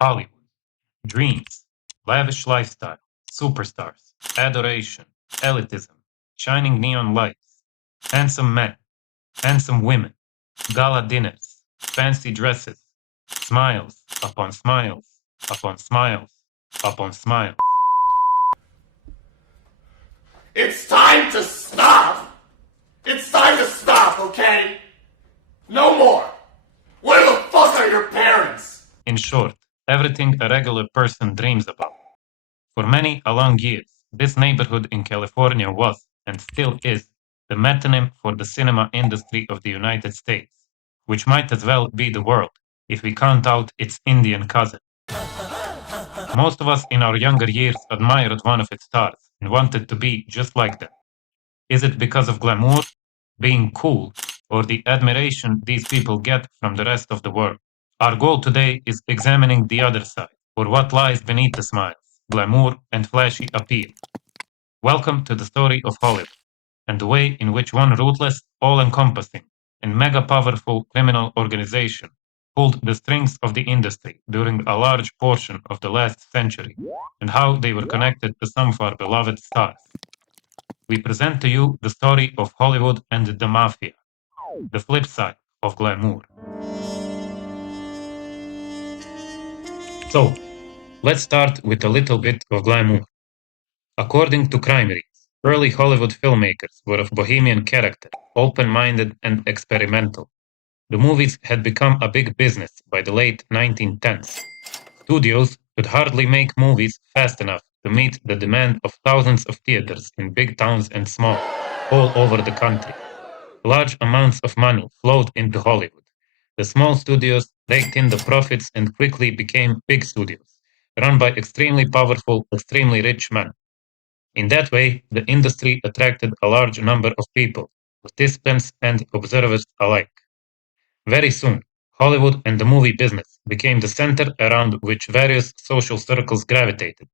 Hollywood. Dreams, lavish lifestyle, superstars, adoration, elitism, shining neon lights, handsome men, handsome women, gala dinners, fancy dresses, smiles upon smiles upon smiles upon smiles. It's time to stop! It's time to stop, okay? No more! Where the fuck are your parents? In short, everything a regular person dreams about. For many a long years, this neighborhood in California was, and still is, the metonym for the cinema industry of the United States, which might as well be the world, if we count out its Indian cousin. Most of us in our younger years admired one of its stars and wanted to be just like them. Is it because of glamour, being cool, or the admiration these people get from the rest of the world? Our goal today is examining the other side, or what lies beneath the smiles, glamour, and flashy appeal. Welcome to the story of Hollywood, and the way in which one ruthless, all-encompassing, and mega-powerful criminal organization pulled the strings of the industry during a large portion of the last century, and how they were connected to some of our beloved stars. We present to you the story of Hollywood and the Mafia, the flip side of glamour. So, let's start with a little bit of glamour. According to crime reads, early Hollywood filmmakers were of bohemian character, open-minded and experimental. The movies had become a big business by the late 1910s. Studios could hardly make movies fast enough to meet the demand of thousands of theaters in big towns and small, all over the country. Large amounts of money flowed into Hollywood. The small studios raked in the profits and quickly became big studios, run by extremely powerful, extremely rich men. In that way, the industry attracted a large number of people, participants and observers alike. Very soon, Hollywood and the movie business became the center around which various social circles gravitated,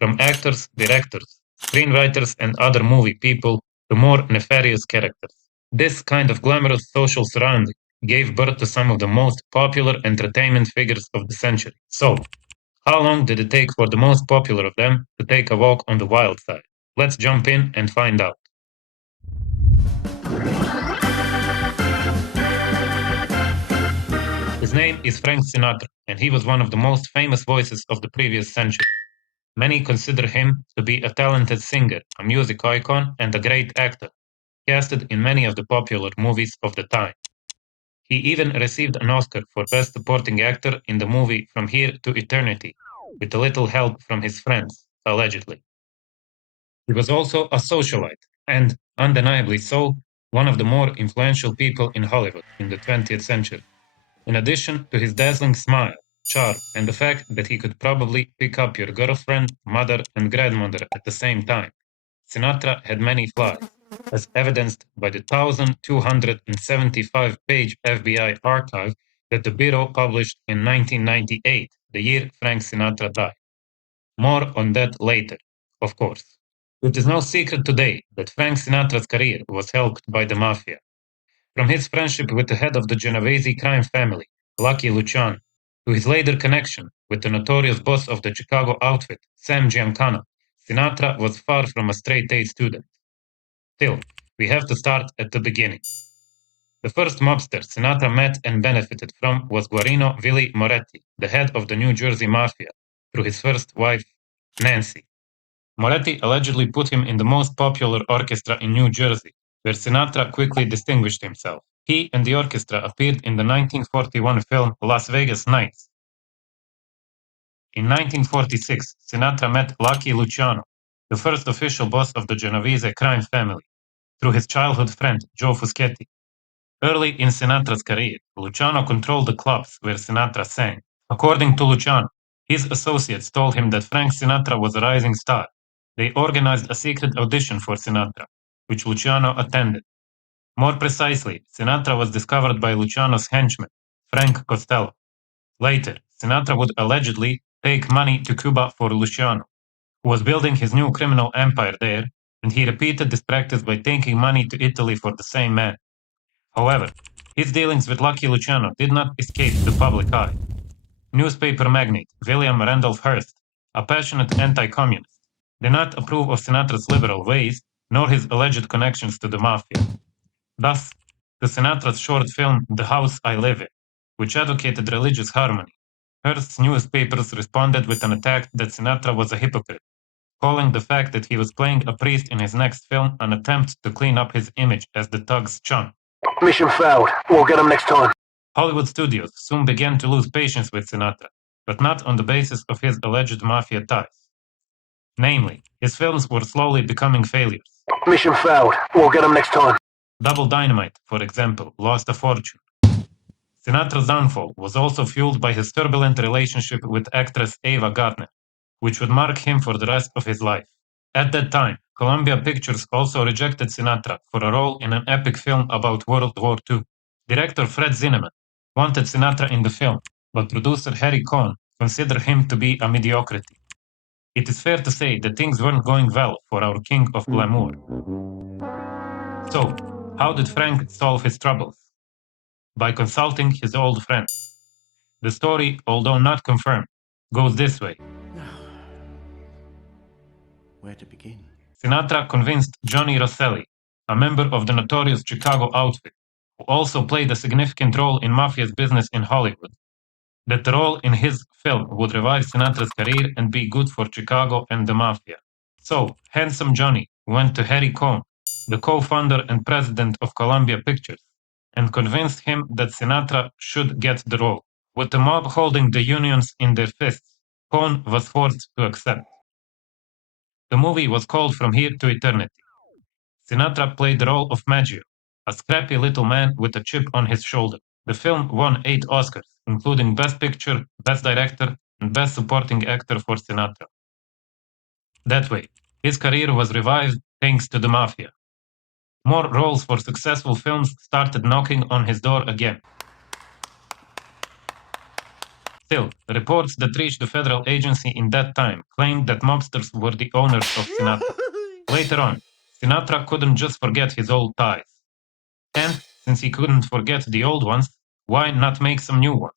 from actors, directors, screenwriters, and other movie people to more nefarious characters. This kind of glamorous social surrounding gave birth to some of the most popular entertainment figures of the century. So, how long did it take for the most popular of them to take a walk on the wild side? Let's jump in and find out. His name is Frank Sinatra, and he was one of the most famous voices of the previous century. Many consider him to be a talented singer, a music icon, and a great actor, casted in many of the popular movies of the time. He even received an Oscar for Best Supporting Actor in the movie From Here to Eternity, with a little help from his friends, allegedly. He was also a socialite, and, undeniably so, one of the more influential people in Hollywood in the 20th century. In addition to his dazzling smile, charm, and the fact that he could probably pick up your girlfriend, mother, and grandmother at the same time, Sinatra had many flaws, as evidenced by the 1,275-page FBI archive that the Bureau published in 1998, the year Frank Sinatra died. More on that later, of course. It is no secret today that Frank Sinatra's career was helped by the Mafia. From his friendship with the head of the Genovese crime family, Lucky Luciano, to his later connection with the notorious boss of the Chicago outfit, Sam Giancana, Sinatra was far from a straight-A student. Still, we have to start at the beginning. The first mobster Sinatra met and benefited from was Guarino Willie Moretti, the head of the New Jersey Mafia, through his first wife, Nancy. Moretti allegedly put him in the most popular orchestra in New Jersey, where Sinatra quickly distinguished himself. He and the orchestra appeared in the 1941 film Las Vegas Nights. In 1946, Sinatra met Lucky Luciano, the first official boss of the Genovese crime family, through his childhood friend Joe Fuschetti. Early in Sinatra's career, Luciano controlled the clubs where Sinatra sang. According to Luciano, his associates told him that Frank Sinatra was a rising star. They organized a secret audition for Sinatra, which Luciano attended. More precisely, Sinatra was discovered by Luciano's henchman, Frank Costello. Later, Sinatra would allegedly take money to Cuba for Luciano, who was building his new criminal empire there, and he repeated this practice by taking money to Italy for the same man. However, his dealings with Lucky Luciano did not escape the public eye. Newspaper magnate William Randolph Hearst, a passionate anti-communist, did not approve of Sinatra's liberal ways nor his alleged connections to the Mafia. Thus, to Sinatra's short film The House I Live In, which advocated religious harmony, Hearst's newspapers responded with an attack that Sinatra was a hypocrite, calling the fact that he was playing a priest in his next film an attempt to clean up his image as the thug's chum. Mission failed. We'll get him next time. Hollywood studios soon began to lose patience with Sinatra, but not on the basis of his alleged mafia ties. Namely, his films were slowly becoming failures. Mission failed. We'll get him next time. Double Dynamite, for example, lost a fortune. Sinatra's downfall was also fueled by his turbulent relationship with actress Ava Gardner, which would mark him for the rest of his life. At that time, Columbia Pictures also rejected Sinatra for a role in an epic film about World War II. Director Fred Zinnemann wanted Sinatra in the film, but producer Harry Cohn considered him to be a mediocrity. It is fair to say that things weren't going well for our king of glamour. So, how did Frank solve his troubles? By consulting his old friends. The story, although not confirmed, goes this way. Where to begin? Sinatra convinced Johnny Rosselli, a member of the notorious Chicago outfit, who also played a significant role in Mafia's business in Hollywood, that the role in his film would revive Sinatra's career and be good for Chicago and the Mafia. So, handsome Johnny went to Harry Cohn, the co-founder and president of Columbia Pictures, and convinced him that Sinatra should get the role. With the mob holding the unions in their fists, Cohn was forced to accept. The movie was called From Here to Eternity. Sinatra played the role of Maggio, a scrappy little man with a chip on his shoulder. The film won 8 Oscars, including Best Picture, Best Director, and Best Supporting Actor for Sinatra. That way, his career was revived thanks to the Mafia. More roles for successful films started knocking on his door again. Still, reports that reached the federal agency in that time claimed that mobsters were the owners of Sinatra. Later on, Sinatra couldn't just forget his old ties. And, since he couldn't forget the old ones, why not make some new ones?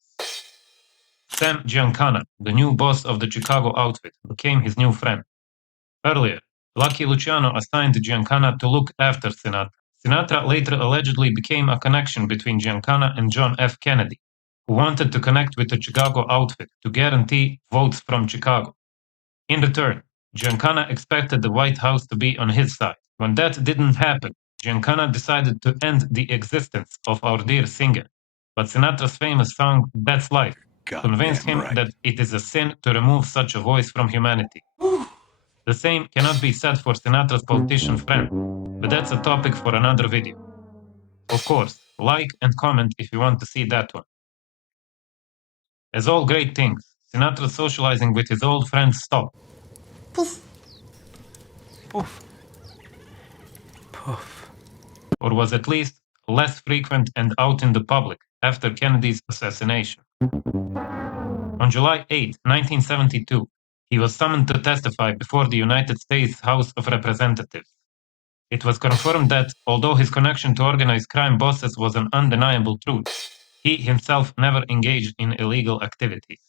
Sam Giancana, the new boss of the Chicago outfit, became his new friend. Earlier, Lucky Luciano assigned Giancana to look after Sinatra. Sinatra later allegedly became a connection between Giancana and John F. Kennedy, who wanted to connect with the Chicago outfit to guarantee votes from Chicago. In return, Giancana expected the White House to be on his side. When that didn't happen, Giancana decided to end the existence of our dear singer. But Sinatra's famous song, That's Life, convinced him that it is a sin to remove such a voice from humanity. The same cannot be said for Sinatra's politician friend, but that's a topic for another video. Of course, like and comment if you want to see that one. As all great things, Sinatra's socializing with his old friends stopped. Poof. Poof. Poof. Or was at least less frequent and out in the public after Kennedy's assassination. On July 8, 1972, he was summoned to testify before the United States House of Representatives. It was confirmed that, although his connection to organized crime bosses was an undeniable truth, he himself never engaged in illegal activities.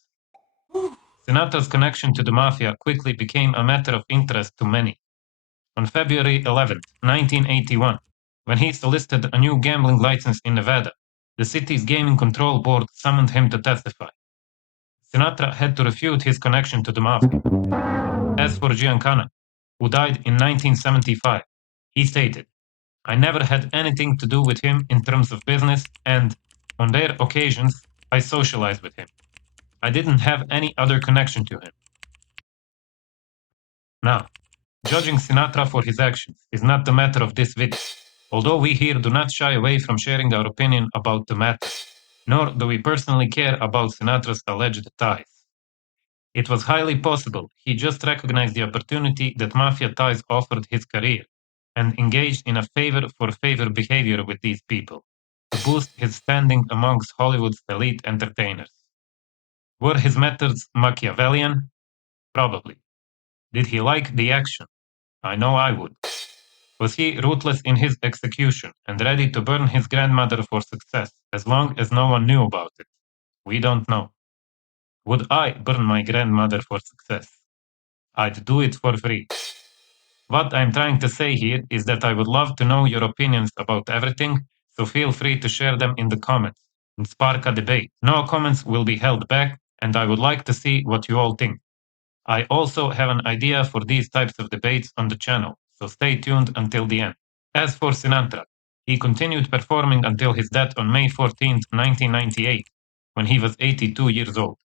Sinatra's connection to the Mafia quickly became a matter of interest to many. On February 11, 1981, when he solicited a new gambling license in Nevada, the city's gaming control board summoned him to testify. Sinatra had to refute his connection to the Mafia. As for Giancana, who died in 1975, he stated, "I never had anything to do with him in terms of business, and, on rare occasions, I socialized with him. I didn't have any other connection to him." Now, judging Sinatra for his actions is not the matter of this video, although we here do not shy away from sharing our opinion about the matter, nor do we personally care about Sinatra's alleged ties. It was highly possible he just recognized the opportunity that Mafia ties offered his career, and engaged in a favor-for-favor behavior with these people, to boost his standing amongst Hollywood's elite entertainers. Were his methods Machiavellian? Probably. Did he like the action? I know I would. Was he ruthless in his execution and ready to burn his grandmother for success as long as no one knew about it? We don't know. Would I burn my grandmother for success? I'd do it for free. What I'm trying to say here is that I would love to know your opinions about everything, so feel free to share them in the comments and spark a debate. No comments will be held back, and I would like to see what you all think. I also have an idea for these types of debates on the channel, so stay tuned until the end. As for Sinatra, he continued performing until his death on May 14, 1998, when he was 82 years old.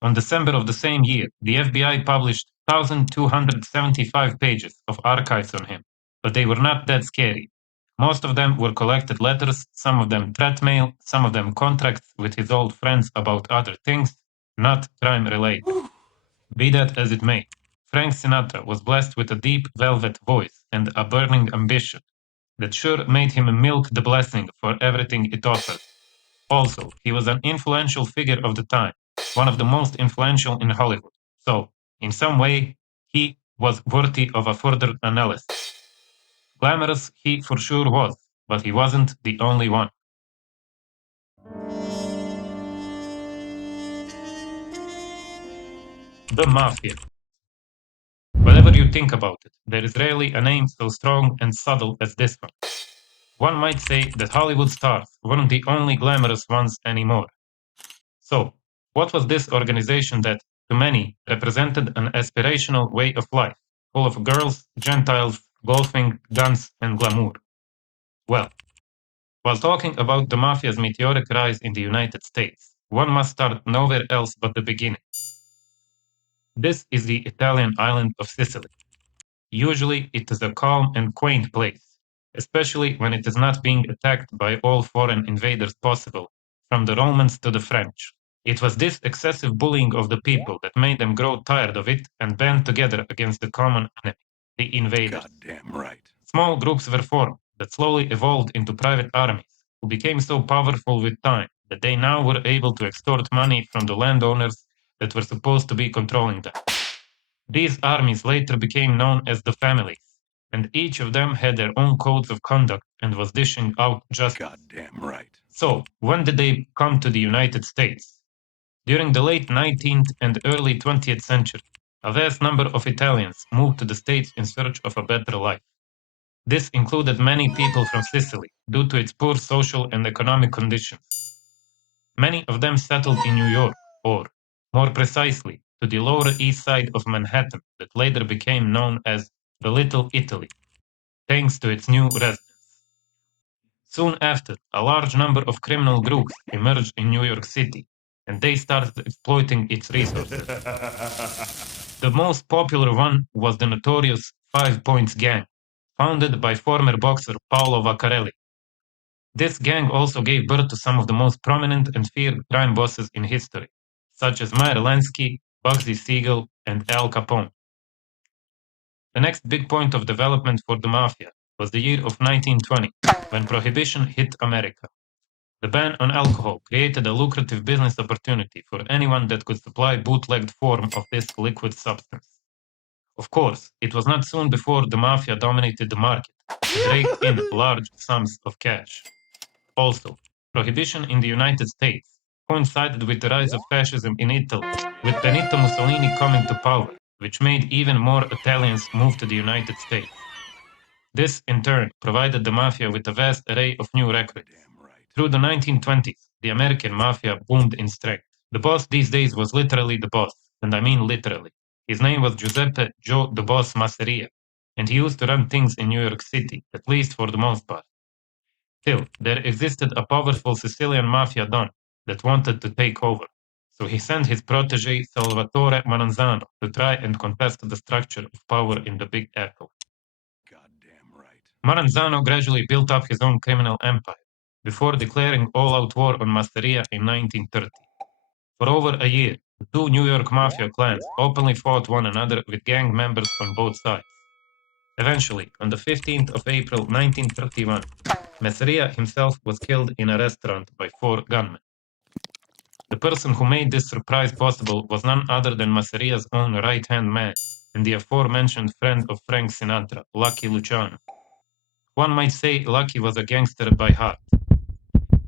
On December of the same year, the FBI published 1,275 pages of archives on him, but they were not that scary. Most of them were collected letters, some of them threat mail, some of them contracts with his old friends about other things, not crime related. Be that as it may, Frank Sinatra was blessed with a deep velvet voice and a burning ambition that sure made him milk the blessing for everything it offered. Also, he was an influential figure of the time, one of the most influential in Hollywood. So, in some way, he was worthy of a further analysis. Glamorous he for sure was, but he wasn't the only one. The Mafia. Whatever you think about it, there is rarely a name so strong and subtle as this one. One might say that Hollywood stars weren't the only glamorous ones anymore. So, what was this organization that, to many, represented an aspirational way of life, full of girls, Gentiles, golfing, guns, and glamour? Well, while talking about the Mafia's meteoric rise in the United States, one must start nowhere else but the beginning. This is the Italian island of Sicily. Usually, it is a calm and quaint place, especially when it is not being attacked by all foreign invaders possible, from the Romans to the French. It was this excessive bullying of the people that made them grow tired of it and band together against the common enemy, the invaders. Goddamn right. Small groups were formed that slowly evolved into private armies, who became so powerful with time that they now were able to extort money from the landowners that were supposed to be controlling them. These armies later became known as the families, and each of them had their own codes of conduct and was dishing out justice. Goddamn right. So, when did they come to the United States? During the late 19th and early 20th century, a vast number of Italians moved to the States in search of a better life. This included many people from Sicily due to its poor social and economic conditions. Many of them settled in New York, or, more precisely, to the Lower East Side of Manhattan that later became known as the Little Italy, thanks to its new residents. Soon after, a large number of criminal groups emerged in New York City, and they started exploiting its resources. The most popular one was the notorious 5 Points Gang, founded by former boxer Paolo Vaccarelli. This gang also gave birth to some of the most prominent and feared crime bosses in history, such as Meyer Lansky, Bugsy Siegel, and Al Capone. The next big point of development for the Mafia was the year of 1920, when Prohibition hit America. The ban on alcohol created a lucrative business opportunity for anyone that could supply bootlegged form of this liquid substance. Of course, it was not soon before the Mafia dominated the market and raked in large sums of cash. Also, Prohibition in the United States coincided with the rise of fascism in Italy, with Benito Mussolini coming to power, which made even more Italians move to the United States. This, in turn, provided the Mafia with a vast array of new recruits. Through the 1920s, the American Mafia boomed in strength. The boss these days was literally the boss, and I mean literally. His name was Giuseppe Joe the Boss Masseria, and he used to run things in New York City, at least for the most part. Still, there existed a powerful Sicilian mafia don that wanted to take over, so he sent his protege Salvatore Maranzano to try and contest the structure of power in the Big Apple. Goddamn right. Maranzano gradually built up his own criminal empire, before declaring all-out war on Masseria in 1930. For over a year, the two New York mafia clans openly fought one another with gang members on both sides. Eventually, on the 15th of April 1931, Masseria himself was killed in a restaurant by 4 gunmen. The person who made this surprise possible was none other than Masseria's own right-hand man and the aforementioned friend of Frank Sinatra, Lucky Luciano. One might say Lucky was a gangster by heart.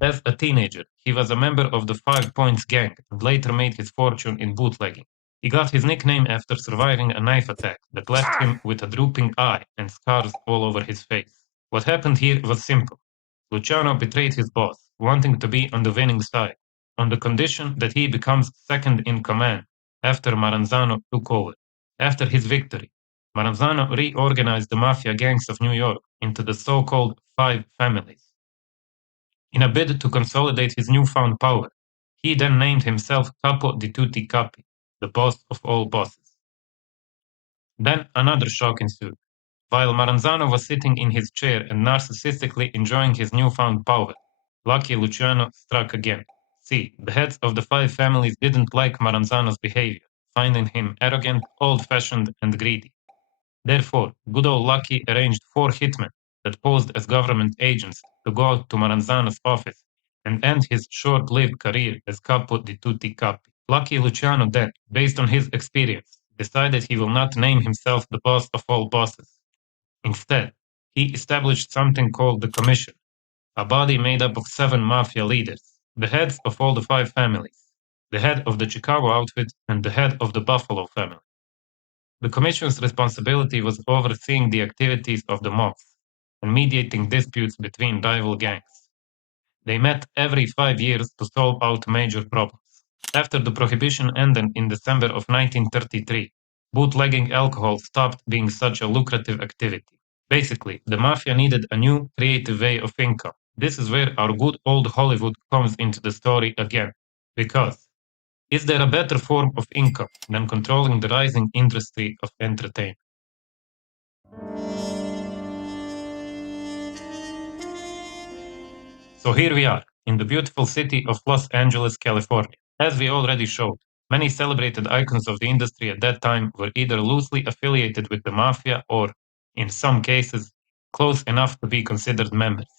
As a teenager, he was a member of the 5 Points gang and later made his fortune in bootlegging. He got his nickname after surviving a knife attack that left him with a drooping eye and scars all over his face. What happened here was simple. Luciano betrayed his boss, wanting to be on the winning side, on the condition that he becomes second in command after Maranzano took over. After his victory, Maranzano reorganized the mafia gangs of New York into the so-called 5 families. In a bid to consolidate his newfound power, he then named himself Capo di tutti capi, the boss of all bosses. Then another shock ensued. While Maranzano was sitting in his chair and narcissistically enjoying his newfound power, Lucky Luciano struck again. See, the heads of the 5 families didn't like Maranzano's behavior, finding him arrogant, old-fashioned, and greedy. Therefore, good old Lucky arranged 4 hitmen that posed as government agents to go to Maranzano's office and end his short-lived career as Capo di tutti capi. Lucky Luciano then, based on his experience, decided he will not name himself the boss of all bosses. Instead, he established something called the Commission, a body made up of 7 mafia leaders, the heads of all the 5 families, the head of the Chicago outfit, and the head of the Buffalo family. The Commission's responsibility was overseeing the activities of the mobs and mediating disputes between rival gangs. They met every 5 years to solve out major problems. After the prohibition ended in December of 1933, bootlegging alcohol stopped being such a lucrative activity. Basically, the mafia needed a new, creative way of income. This is where our good old Hollywood comes into the story again. Because is there a better form of income than controlling the rising industry of entertainment? So here we are, in the beautiful city of Los Angeles, California. As we already showed, many celebrated icons of the industry at that time were either loosely affiliated with the mafia or, in some cases, close enough to be considered members.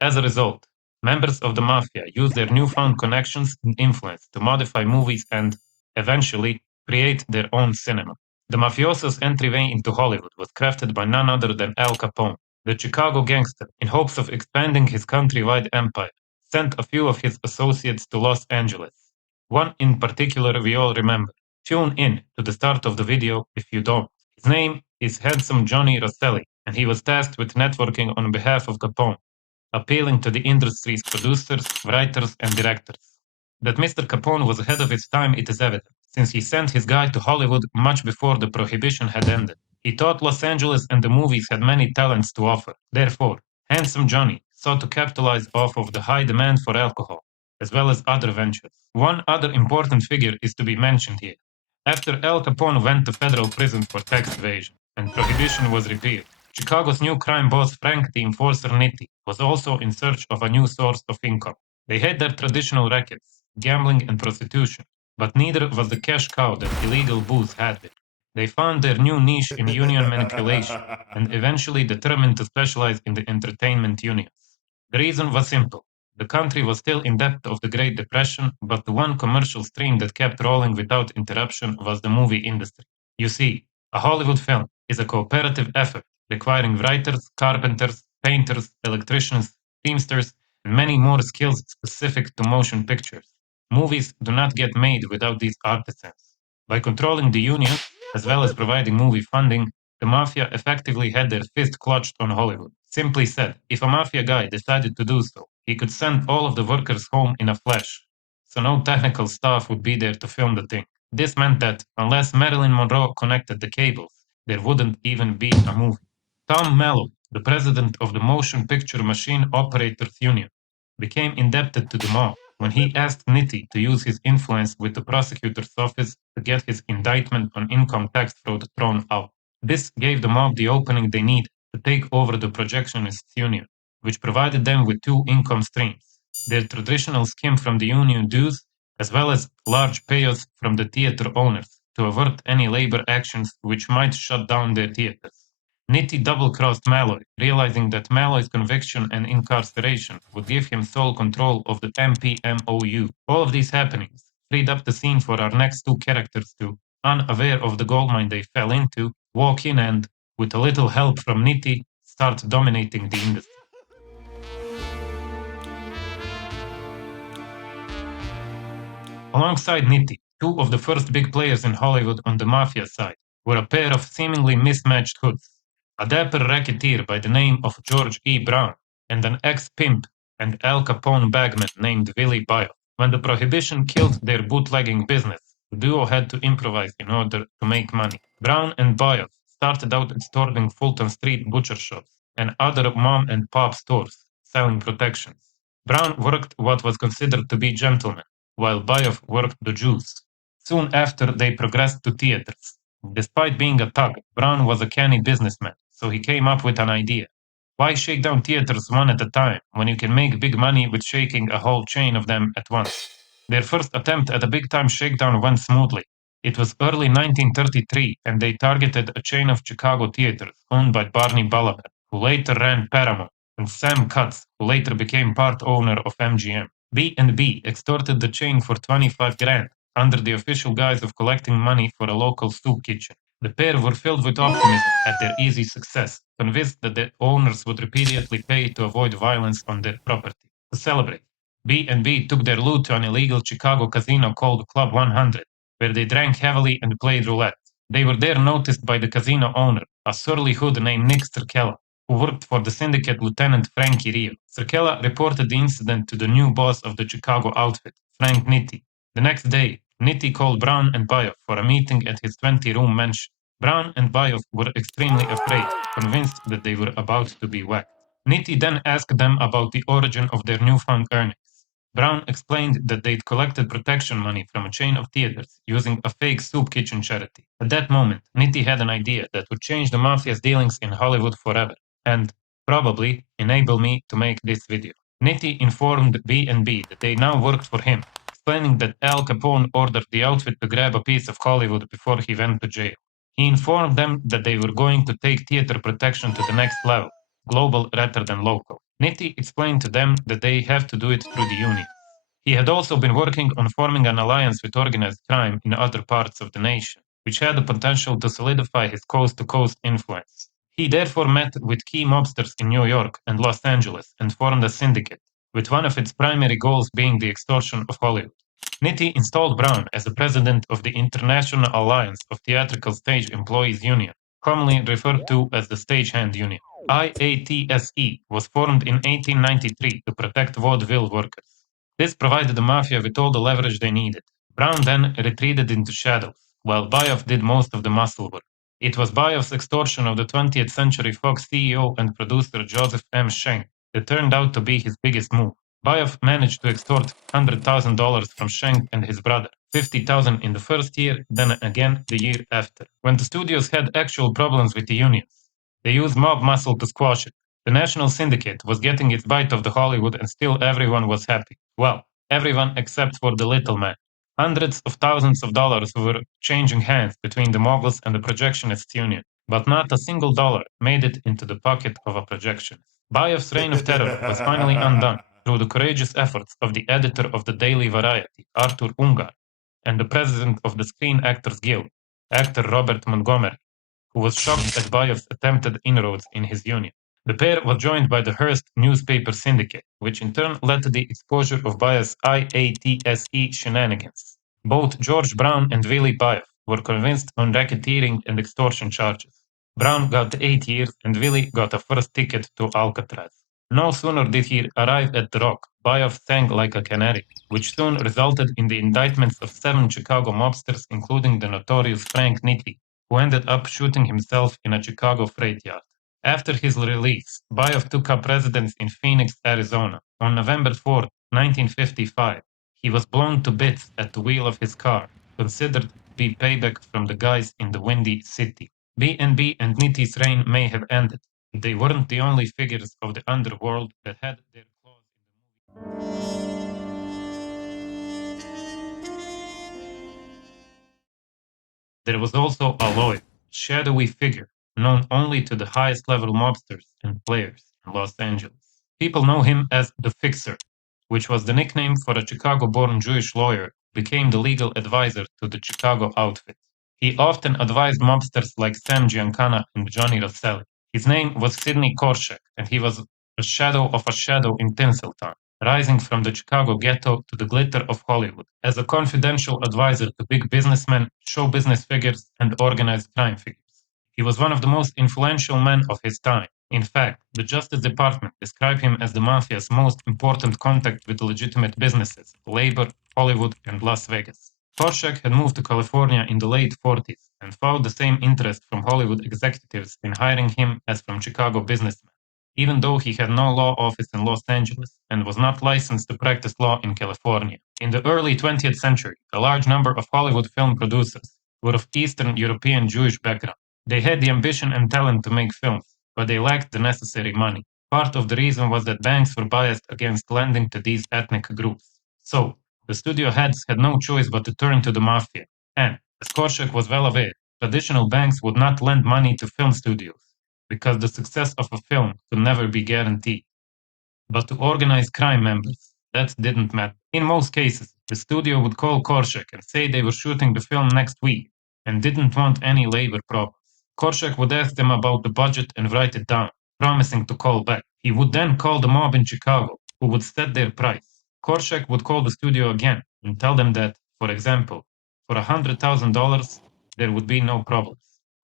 As a result, members of the mafia used their newfound connections and influence to modify movies and, eventually, create their own cinema. The mafioso's entryway into Hollywood was crafted by none other than Al Capone, the Chicago gangster, in hopes of expanding his countrywide empire, sent a few of his associates to Los Angeles. One in particular we all remember. Tune in to the start of the video if you don't. His name is Handsome Johnny Rosselli, and he was tasked with networking on behalf of Capone, appealing to the industry's producers, writers, and directors. That Mr. Capone was ahead of his time it is evident, since he sent his guy to Hollywood much before the prohibition had ended. He thought Los Angeles and the movies had many talents to offer. Therefore, Handsome Johnny sought to capitalize off of the high demand for alcohol, as well as other ventures. One other important figure is to be mentioned here. After Al Capone went to federal prison for tax evasion, and prohibition was repealed, Chicago's new crime boss Frank the Enforcer Nitti was also in search of a new source of income. They had their traditional rackets, gambling and prostitution, but neither was the cash cow that illegal booze had been. They found their new niche in union manipulation and eventually determined to specialize in the entertainment unions. The reason was simple. The country was still in depth of the Great Depression, but the one commercial stream that kept rolling without interruption was the movie industry. You see, a Hollywood film is a cooperative effort requiring writers, carpenters, painters, electricians, teamsters, and many more skills specific to motion pictures. Movies do not get made without these artisans. By controlling the union, as well as providing movie funding, the mafia effectively had their fist clutched on Hollywood. Simply said, if a mafia guy decided to do so, he could send all of the workers home in a flash, so no technical staff would be there to film the thing. This meant that, unless Marilyn Monroe connected the cables, there wouldn't even be a movie. Tom Malloy, the president of the Motion Picture Machine Operators Union, became indebted to the mob when he asked Nitti to use his influence with the prosecutor's office to get his indictment on income tax fraud thrown out. This gave the mob the opening they needed to take over the projectionists union, which provided them with 2 income streams: their traditional scheme from the union dues, as well as large payouts from the theater owners to avert any labor actions which might shut down their theaters. Nitti double-crossed Malloy, realizing that Malloy's conviction and incarceration would give him sole control of the MPMOU. All of these happenings freed up the scene for our next 2 characters to, unaware of the goldmine they fell into, walk in and, with a little help from Nitti, start dominating the industry. Alongside Nitti, two of the first big players in Hollywood on the Mafia side were a pair of seemingly mismatched hoods, a dapper racketeer by the name of George E. Brown and an ex-pimp and Al Capone bagman named Willie Byle. When the Prohibition killed their bootlegging business, the duo had to improvise in order to make money. Brown and Byle started out extorting Fulton Street butcher shops and other mom and pop stores, selling protections. Brown worked what was considered to be gentlemen, while Bayov worked the Jews. Soon after, they progressed to theaters. Despite being a thug, Brown was a canny businessman, so he came up with an idea. Why shake down theaters one at a time when you can make big money with shaking a whole chain of them at once? Their first attempt at a big-time shakedown went smoothly. It was early 1933, and they targeted a chain of Chicago theaters owned by Barney Balaban, who later ran Paramount, and Sam Cutts, who later became part owner of MGM. B&B extorted the chain for 25 grand, under the official guise of collecting money for a local soup kitchen. The pair were filled with optimism at their easy success, convinced that the owners would repeatedly pay to avoid violence on their property. To celebrate, B&B took their loot to an illegal Chicago casino called Club 100, where they drank heavily and played roulette. They were there noticed by the casino owner, a surly hood named Nick Circella, who worked for the syndicate Lieutenant Frankie Rio. Circella reported the incident to the new boss of the Chicago outfit, Frank Nitti. The next day, Nitti called Brown and Bayov for a meeting at his 20-room mansion. Brown and Bayov were extremely afraid, convinced that they were about to be whacked. Nitti then asked them about the origin of their newfound earnings. Brown explained that they'd collected protection money from a chain of theaters using a fake soup kitchen charity. At that moment, Nitti had an idea that would change the Mafia's dealings in Hollywood forever, and probably enable me to make this video. Nitti informed B&B that they now worked for him, explaining that Al Capone ordered the outfit to grab a piece of Hollywood before he went to jail. He informed them that they were going to take theater protection to the next level, global rather than local. Nitti explained to them that they have to do it through the unions. He had also been working on forming an alliance with organized crime in other parts of the nation, which had the potential to solidify his coast-to-coast influence. He therefore met with key mobsters in New York and Los Angeles and formed a syndicate, with one of its primary goals being the extortion of Hollywood. Nitti installed Brown as the president of the International Alliance of Theatrical Stage Employees Union, commonly referred to as the Stagehand Union. IATSE was formed in 1893 to protect vaudeville workers. This provided the Mafia with all the leverage they needed. Brown then retreated into shadows, while Bayov did most of the muscle work. It was Bayov's extortion of the 20th Century Fox CEO and producer Joseph M. Schenck that turned out to be his biggest move. Bayov managed to extort $100,000 from Schenck and his brother, $50,000 in the first year, then again the year after. When the studios had actual problems with the unions, they used mob muscle to squash it. The National Syndicate was getting its bite of the Hollywood and still everyone was happy. Well, everyone except for the little man. Hundreds of thousands of dollars were changing hands between the moguls and the projectionists union, but not a single dollar made it into the pocket of a projectionist. Bayev's reign of terror was finally undone through the courageous efforts of the editor of the Daily Variety, Arthur Ungar, and the president of the Screen Actors Guild, actor Robert Montgomery, who was shocked at Bayev's attempted inroads in his union. The pair was joined by the Hearst newspaper syndicate, which in turn led to the exposure of Bayev's IATSE shenanigans. Both George Brown and Willie Bayev were convinced on racketeering and extortion charges. Brown got 8 years and Willie got a first ticket to Alcatraz. No sooner did he arrive at the Rock, Bayev sang like a canary, which soon resulted in the indictments of 7 Chicago mobsters, including the notorious Frank Nitti, who ended up shooting himself in a Chicago freight yard. After his release, Bayov took up residence in Phoenix, Arizona. On November 4, 1955, he was blown to bits at the wheel of his car, considered to be payback from the guys in the Windy City. B&B and Nitti's reign may have ended. They weren't the only figures of the underworld that had their claws in the movie. There was also Aloy, shadowy figure, known only to the highest level mobsters and players in Los Angeles. People know him as the Fixer, which was the nickname for a Chicago-born Jewish lawyer who became the legal advisor to the Chicago outfit. He often advised mobsters like Sam Giancana and Johnny Rosselli. His name was Sidney Korshak, and he was a shadow of a shadow in Tinseltown. rising from the Chicago ghetto to the glitter of Hollywood as a confidential advisor to big businessmen, show business figures, and organized crime figures. He was one of the most influential men of his time. In fact, the Justice Department described him as the Mafia's most important contact with legitimate businesses, labor, Hollywood, and Las Vegas. Korshak had moved to California in the late 40s and found the same interest from Hollywood executives in hiring him as from Chicago businessmen, even though he had no law office in Los Angeles and was not licensed to practice law in California. In the early 20th century, a large number of Hollywood film producers were of Eastern European Jewish background. They had the ambition and talent to make films, but they lacked the necessary money. Part of the reason was that banks were biased against lending to these ethnic groups. So, the studio heads had no choice but to turn to the Mafia. And, as Korshak was well aware, traditional banks would not lend money to film studios, because the success of a film could never be guaranteed. But to organized crime members, that didn't matter. In most cases, the studio would call Korshak and say they were shooting the film next week and didn't want any labor problems. Korshak would ask them about the budget and write it down, promising to call back. He would then call the mob in Chicago, who would set their price. Korshak would call the studio again and tell them that, for example, for $100,000, there would be no problems.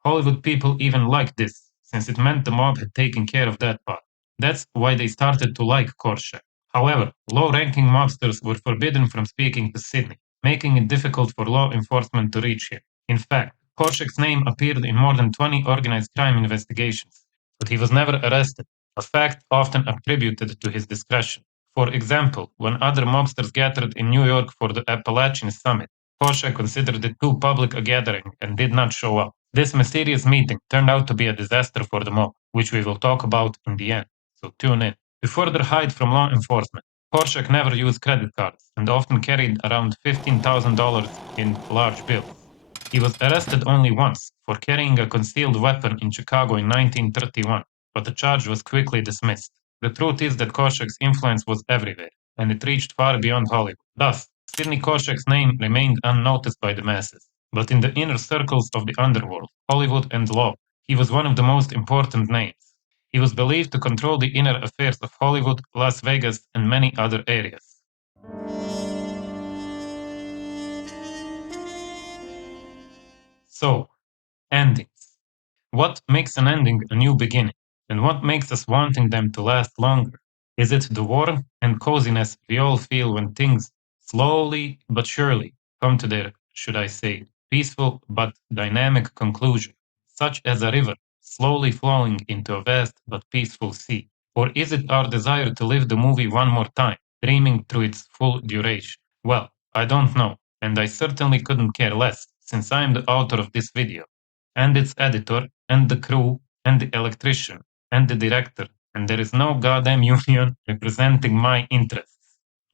Hollywood people even liked this, since it meant the mob had taken care of that part. That's why they started to like Korshak. However, low-ranking mobsters were forbidden from speaking to Sidney, making it difficult for law enforcement to reach him. In fact, Korshak's name appeared in more than 20 organized crime investigations, but he was never arrested, a fact often attributed to his discretion. For example, when other mobsters gathered in New York for the Appalachian Summit, Korshak considered it too public a gathering and did not show up. This mysterious meeting turned out to be a disaster for the mob, which we will talk about in the end, so tune in. To further hide from law enforcement, Korshak never used credit cards and often carried around $15,000 in large bills. He was arrested only once for carrying a concealed weapon in Chicago in 1931, but the charge was quickly dismissed. The truth is that Korshak's influence was everywhere, and it reached far beyond Hollywood. Thus, Sidney Korshak's name remained unnoticed by the masses, but in the inner circles of the underworld, Hollywood and law, he was one of the most important names. He was believed to control the inner affairs of Hollywood, Las Vegas, and many other areas. So, endings. What makes an ending a new beginning, and what makes us wanting them to last longer? Is it the warmth and coziness we all feel when things slowly but surely come to their, should I say, peaceful but dynamic conclusion, such as a river slowly flowing into a vast but peaceful sea? Or is it our desire to live the movie one more time, dreaming through its full duration? Well, I don't know, and I certainly couldn't care less, since I am the author of this video, and its editor, and the crew, and the electrician, and the director, and there is no goddamn union representing my interests.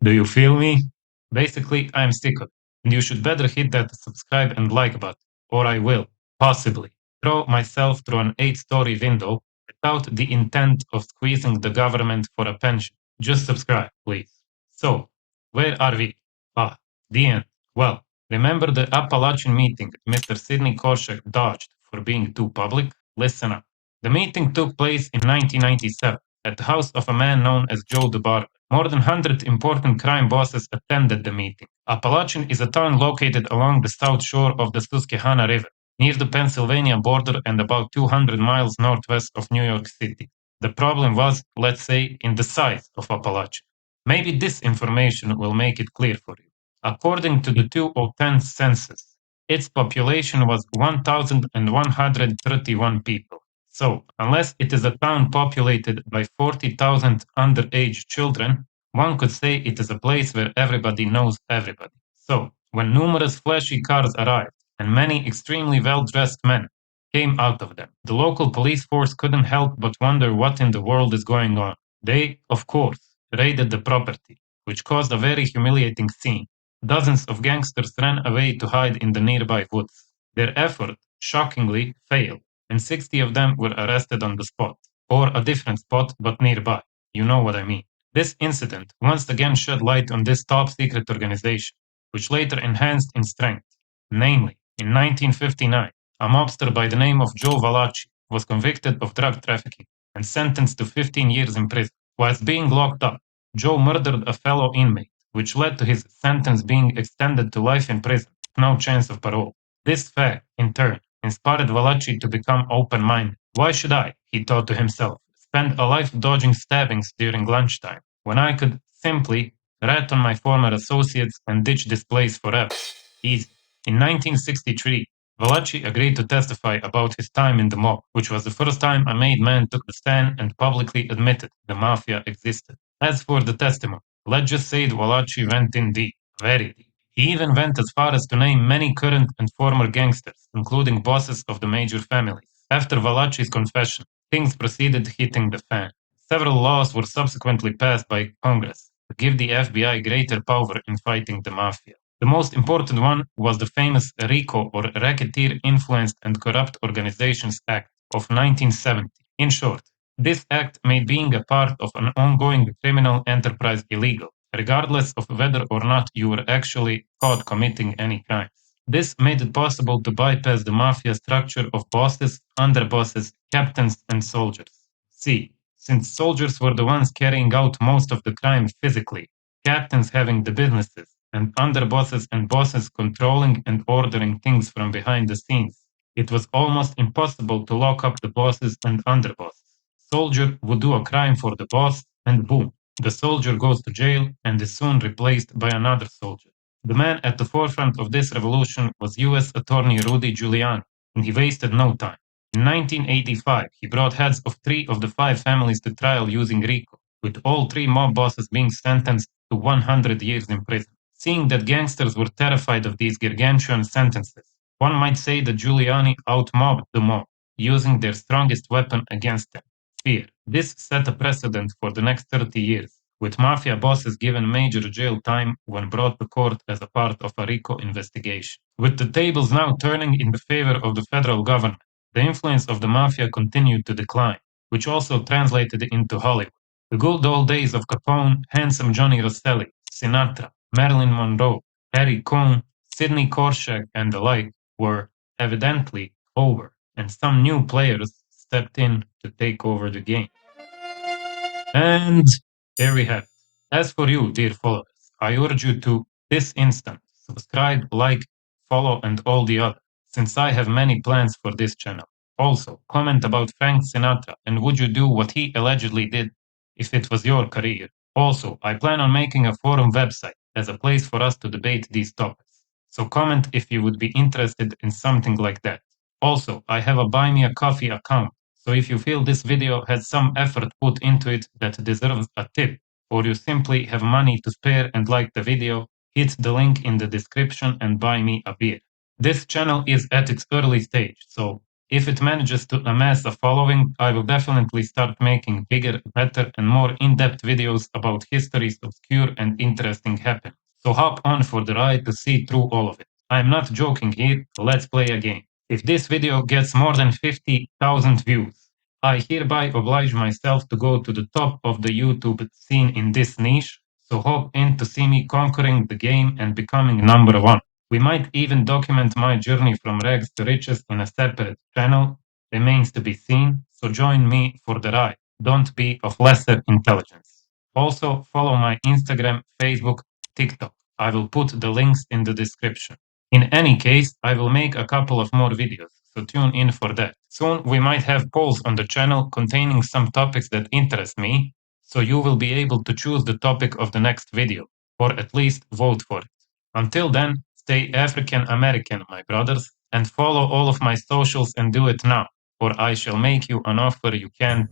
Do you feel me? Basically, I'm sick of it, and you should better hit that subscribe and like button, or I will, possibly, throw myself through an 8-story window without the intent of squeezing the government for a pension. Just subscribe, please. So, where are we? Ah, the end. Well, remember the Appalachian meeting Mr. Sidney Korshak dodged for being too public? Listen up. The meeting took place in 1997 at the house of a man known as Joe the Barber. More than 100 important crime bosses attended the meeting. Appalachian is a town located along the south shore of the Susquehanna River, near the Pennsylvania border and about 200 miles northwest of New York City. The problem was, let's say, in the size of Appalachian. Maybe this information will make it clear for you. According to the 2010 census, its population was 1,131 people. So, unless it is a town populated by 40,000 underage children, one could say it is a place where everybody knows everybody. So, when numerous flashy cars arrived and many extremely well-dressed men came out of them, the local police force couldn't help but wonder what in the world is going on. They, of course, raided the property, which caused a very humiliating scene. Dozens of gangsters ran away to hide in the nearby woods. Their effort, shockingly, failed, and 60 of them were arrested on the spot, or a different spot but nearby. You know what I mean. This incident once again shed light on this top-secret organization, which later enhanced in strength. Namely, in 1959, a mobster by the name of Joe Valachi was convicted of drug trafficking and sentenced to 15 years in prison. Whilst being locked up, Joe murdered a fellow inmate, which led to his sentence being extended to life in prison, no chance of parole. This fact, in turn, inspired Valachi to become open-minded. Why should I, he thought to himself, spend a life dodging stabbings during lunchtime, when I could simply rat on my former associates and ditch this place forever? Easy. In 1963, Valachi agreed to testify about his time in the mob, which was the first time a made man took the stand and publicly admitted the Mafia existed. As for the testimony, let's just say that Valachi went in deep, very deep. He even went as far as to name many current and former gangsters, including bosses of the major families. After Valachi's confession, things proceeded hitting the fan. Several laws were subsequently passed by Congress to give the FBI greater power in fighting the Mafia. The most important one was the famous RICO, or Racketeer Influenced and Corrupt Organizations Act of 1970. In short, this act made being a part of an ongoing criminal enterprise illegal, regardless of whether or not you were actually caught committing any crimes. This made it possible to bypass the mafia structure of bosses, underbosses, captains, and soldiers. See, since soldiers were the ones carrying out most of the crime physically, captains having the businesses, and underbosses and bosses controlling and ordering things from behind the scenes, it was almost impossible to lock up the bosses and underbosses. Soldier would do a crime for the boss, and boom, the soldier goes to jail and is soon replaced by another soldier. The man at the forefront of this revolution was US Attorney Rudy Giuliani, and he wasted no time. In 1985, he brought heads of 3 of the 5 families to trial using RICO, with all 3 mob bosses being sentenced to 100 years in prison. Seeing that gangsters were terrified of these gargantuan sentences, one might say that Giuliani outmobbed the mob, using their strongest weapon against them, fear. This set a precedent for the next 30 years, with mafia bosses given major jail time when brought to court as a part of a RICO investigation. With the tables now turning in the favor of the federal government, the influence of the mafia continued to decline, which also translated into Hollywood. The good old days of Capone, handsome Johnny Rosselli, Sinatra, Marilyn Monroe, Harry Cohn, Sidney Korshak, and the like were evidently over, and some new players stepped in to take over the game. And there we have it. As for you, dear followers, I urge you to, this instant, subscribe, like, follow, and all the other, since I have many plans for this channel. Also, comment about Frank Sinatra and would you do what he allegedly did if it was your career. Also, I plan on making a forum website as a place for us to debate these topics. So comment if you would be interested in something like that. Also, I have a Buy Me a Coffee account, so if you feel this video has some effort put into it that deserves a tip, or you simply have money to spare and like the video, hit the link in the description and buy me a beer. This channel is at its early stage, so if it manages to amass a following, I will definitely start making bigger, better, and more in-depth videos about history's obscure and interesting happenings. So hop on for the ride to see through all of it. I'm not joking here, let's play a game. If this video gets more than 50,000 views, I hereby oblige myself to go to the top of the YouTube scene in this niche, so hop in to see me conquering the game and becoming number 1. We might even document my journey from rags to riches in a separate channel, remains to be seen, so join me for the ride. Don't be of lesser intelligence. Also, follow my Instagram, Facebook, TikTok. I will put the links in the description. In any case, I will make a couple of more videos, so tune in for that. Soon we might have polls on the channel containing some topics that interest me, so you will be able to choose the topic of the next video, or at least vote for it. Until then, stay African American, my brothers, and follow all of my socials and do it now, or I shall make you an offer you can't